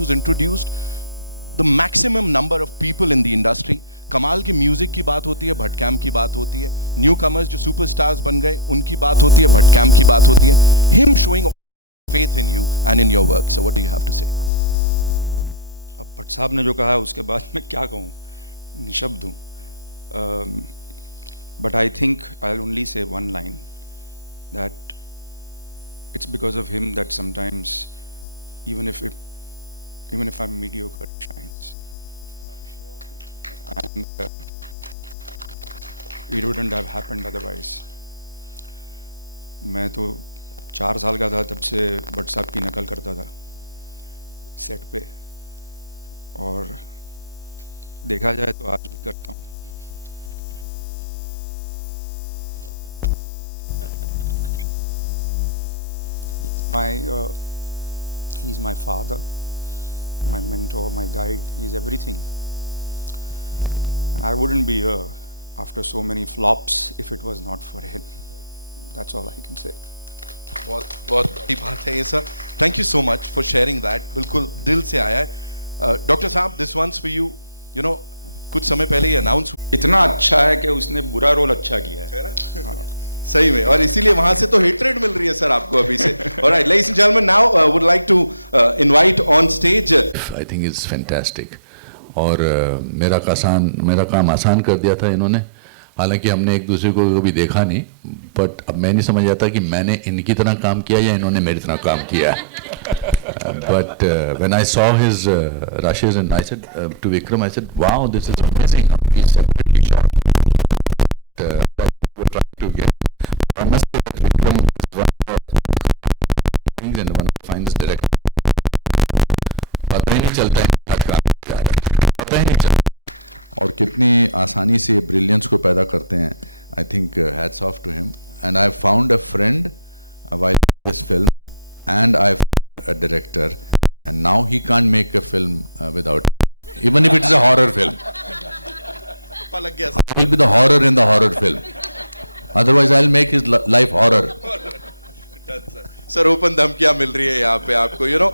who's introduced the maximum number of people in the industry. कमाल के music की बात होती है, भटकैम की बात होती है, न्यू कमर्स जो सुपरस्टार्स बन गए उनकी बात होती है, भटकैम की बात होती है. Him showing faith in you and in your work. So what do you have to say? अब भट्ट साहब ने जो कहा है उसके बाद मैं क्या कहूँ, निशब्द हूँ. But I think I'll only say one line, that it's because of him that sometimes even if I'm mediocre, it shines. And it wouldn't have happened otherwise. मैं तो 4 साल का था तब से भट्ट साहब की नकल करता था सेट पे, और देखा जाए तो आज भी करता हूँ. He's my father, my mentor, my guide. He's everything. And I wouldn't be here after so many flops if it was not for him. That's all I can say. बहुत बड़ी बात है ये sir. Thank you so much for sharing that. बिल्कुल दिल से आया है. डॉक्टर साहब, this one's for you. You know, कुछ समय पहले ये अनाउंस इतना अच्छा है कि उसने बुरा रोल अच्छा किया है. हाँ. सही में, और इसीलिए वहां से तो हेट्रेड मिल रही है सर आपको अभी से. Alright, ladies and gentleman, now would like to invite on stage. मेरा काम आसान कर दिया था इन्होंने, हालांकि हमने एक दूसरे को कभी देखा नहीं, बट अब मैं नहीं समझ आता कि मैंने इनकी तरह काम किया या इन्होंने मेरी तरह काम किया. But when I saw his rushes and I said to Vikram, I said wow, this is amazing. Please और कितनी आसानी से ब्रिलियंस को पैदा करते हैं. I think hats off to him. And I found a friend while this film, and I found a director, and now he can't make a film without, even if it is a horror film. लग गया will be the horror in the horror film, otherwise I will make his life horror. Sir open धमकियां मिल रही है यहाँ पे आपको. You know,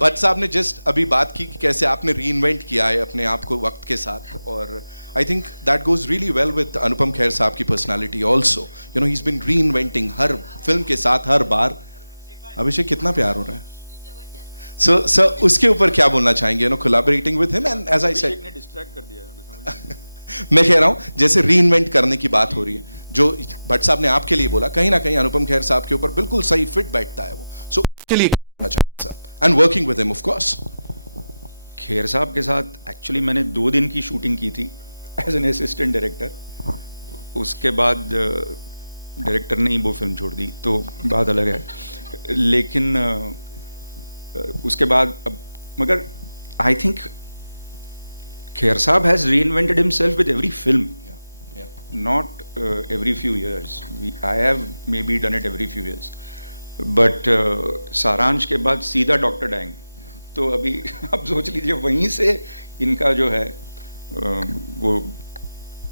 Bhatt साहब ने जस्ट अभी बात की कि कैसे आपने रीइन्वेंट किया है अपने आप को वक्त के साथ, और I think that goes really well with Anupam Kher साहब की personality also. You know, he is been reinventing हर फिल्म के साथ हर बार. अभिषेक, कितना प्यार हो रहा है. सो उसके ऊपर क्या बोलना चाहेंगे? You know, collaborating with him, and as I said, distract कर दिया. मैं कह रहा हूं जैसे रीइन्वेंट करने की बात हो रही है, जो भट्ट साहब ने आपके लिए बोला, कहीं ना कहीं अनुपम खेर साहब के ऊपर बिल्कुल सही फिट बैठता है वो. So and working with him of course. Kher साहब के साथ एक्चुअली मैंने 2 दिन की शूटिंग की थी एज एन असिस्टेंट डायरेक्टर. उसके बाद डायरेक्टर ने ही वो फिल्म छोड़ दी, तो बात अलग है. लेकिन उसके बाद अब, मगर I think Kher Saab has reinvented himself with every film. Not every few years. I have maybe done it every few years. But सारांश के बाद सीधा डॉक्टर डैंग. तो अभी आप सोच लीजिए, वहीं से इनका जो है वो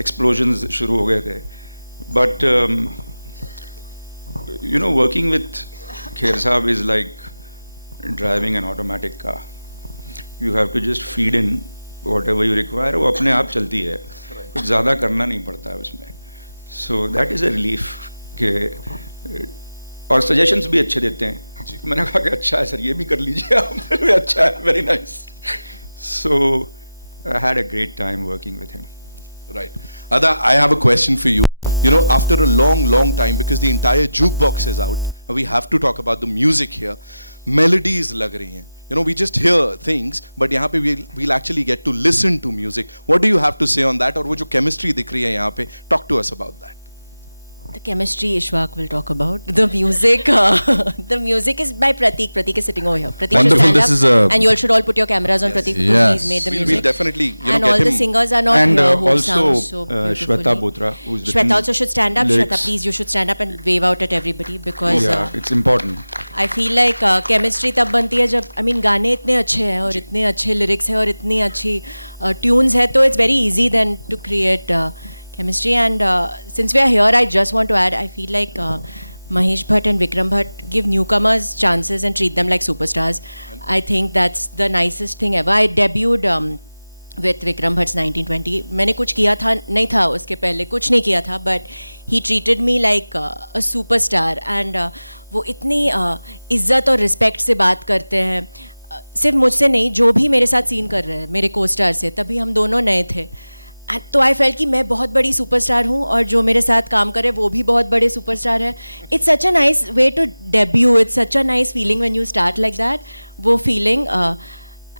explosions शुरू हो गए थे. But you know, working with Kher Saab is like driving an automatic car. You have to just feed in whatever you require, वो अपने आप चलती है, कुछ ज़्यादा करना नहीं पड़ता है उसमें. So that is a relief के, और सजेशंस भी अच्छे देते हैं. मैंने कहा कि अच्छा है सर, ये भी कर लीजिए आप. अच्छा है, very nice. So I had a great time working with him. Right. Ada, I have a question for you. You know, after a long time, because the entire jukebox is out, we have to talk about the music here. Melodies lag rahi hain. You know, we just hear things, but यहाँ पे we'll actually get to listen to music. What do you have to say on that? और वो जो chemistry दिख रही है यहाँ पे, talk to us about that. The chemistry Ishwak will talk about. The music, the music is by Pratik. Pratik is sitting over here. Pratik Wonderful. should This stand is up, and you all should all put your cameras on Pratik because Yes. he's made the We'll music. definitely, you know, And all get the him. singers are not And here who also sound so beautifully. Shweta Botra, who's written Shweta also should stand up. lyrics. Shweta, please, you should stand up and wave out at everybody because Yeah, it's important. I feel like chemistry तब बनती है जब, I mean, गाने इतने अच्छे हैं और इतने अच्छे lyrics हैं और इतनी अच्छी tunes है, तो it's very easy then to create chemistry. And since we are here, I just want to add, I feel like Mahesh Bhatt and Vikram Bhatt give newcomers chances and treat them like superstars. I think that's the nicest thing ever. I debuted with Vikram Bhatt's 1920. मैंने कुछ किया था नहीं था उसके पहले कुछ नहीं किया था, but he treated me like a superstar and वो इतनी इज्जत और रिस्पेक्ट से बात करते हैं, सिर्फ मुझसे नहीं, जो भी मेरे साथ सीन कर रहे हैं मेरे को स्टार से, तभी हम दोनों नए थे. तो आई फेल कि मैं बहुत बड़ी सुपरस्टार हूँ और जो मेरे साथ काम करे वो भी बहुत बड़े सुपरस्टार है. It's such a nice way to debut, it's such a nice feeling when you start like that. वो feeling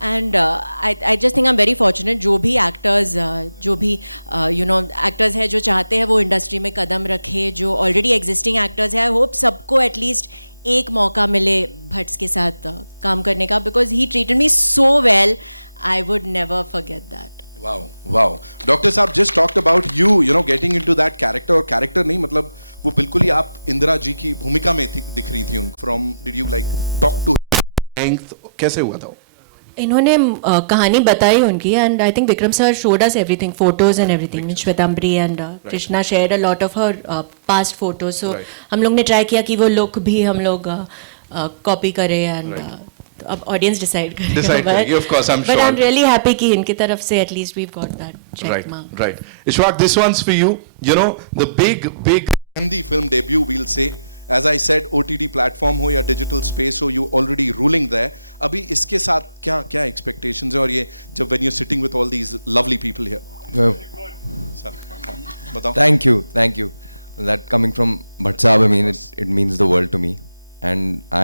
and I just think I am very fortunate. जो भी एक्टर्स जो भी एक्टर्स हैं जो चाहते हैं वो इंडस्ट्री में कदम रखे, जो ऑलरेडी एग्जिस्टिंग एक्टर्स हैं, आई होप सबको एटलीस्ट एक मौका मिले भट्ट के साथ काम करने का, because he treated me so well. I would never forget that. Wow, wow. Doctor साहब just talked about you know, getting into that character, और character नहीं, मतलब वो बिल्कुल ही आप इंदिरा जी की भूमिका में दिख रही थी उनको. From did you like talk to Hindi film debut, we'll say. As I said, OTT platform हो या digital space हो, you already ruling there. अभी इसके साथ क्या क्या expectations है, और ये जब when you're sitting with all these lovely people here. Sir, बताओ. Thank you. That coming from Bhatt Saab, I mean, it means the world to me. And I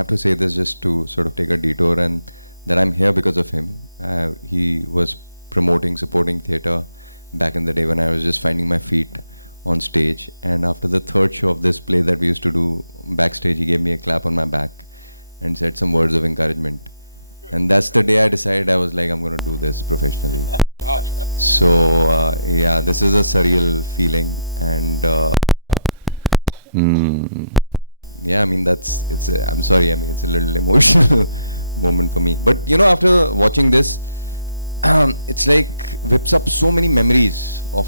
have to say this just to sort of take a detour, and that I'm here because of him. He was promoting, supporting theatre back in the day when I was just finding my feet on stage, and after the third show of this play that we used to do backstage, he gave me a clap on my back and said some words of encouragement, and that's the day I decided, I was like, I'm going to do this professionally. Wow. So yeah, this is a surreal feeling, and yeah, I mean, I'm sorry, I mean, it's a little emotional moment for me, but you know, after watching this, it's like whips up so many memories of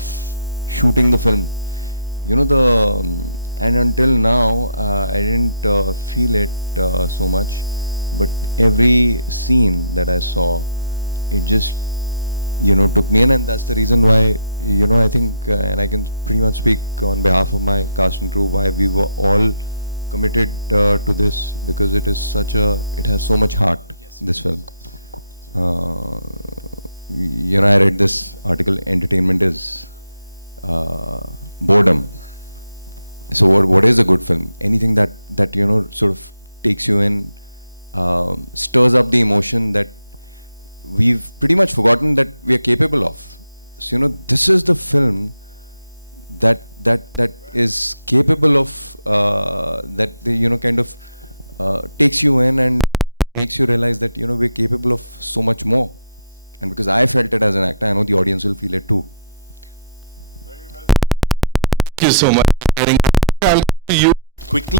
shooting the film. You know, and until now I didn't feel it so much, but every scene that I saw, it just took me in, and that's the reason why I think and I can pretty much speak on behalf of my cast and crew, why we were all committed to this, because it has so much heart. Yes. This film. I read this article, entertainment is boredom. So what is a good film? Anything that sort of takes you in, stirs up the emotion that we've pretty much forgotten that we are capable of. So this is the film that is capable of takes you in and makes you realize that we're capable of so much more. And because I felt it as an actor, I know the audience will feel it too. Quickly.